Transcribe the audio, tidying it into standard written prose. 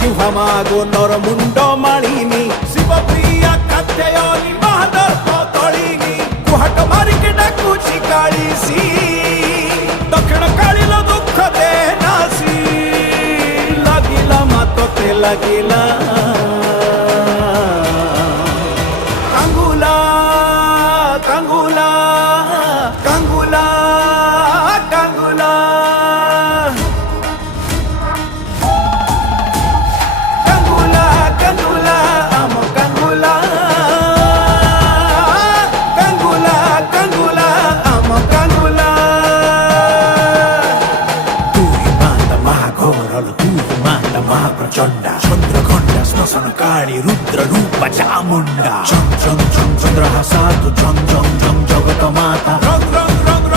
जिह्वा मागो नर मुंड माळिनी शिवप्रिया कात्यायनी महादर्प तळिनी कुहाट मारिके डाकुची काळीसी दक्षिण काळीला दुःख दे नासी लागिला मातोते लागिला कांगुला कांगुला कांगुला कांगुला कांगुला कांगुला आमो कांगुला कांगुला कांगुला आमो कांगुला तुही माता महाघोरल तुही माता महाप्रचंडा चंद्रखंडा स्मशान काळी रुद्र रूपा चामुंडा चम चम चम चंद्र हा साधू झम झम झम जगत माता रंग रंग रंग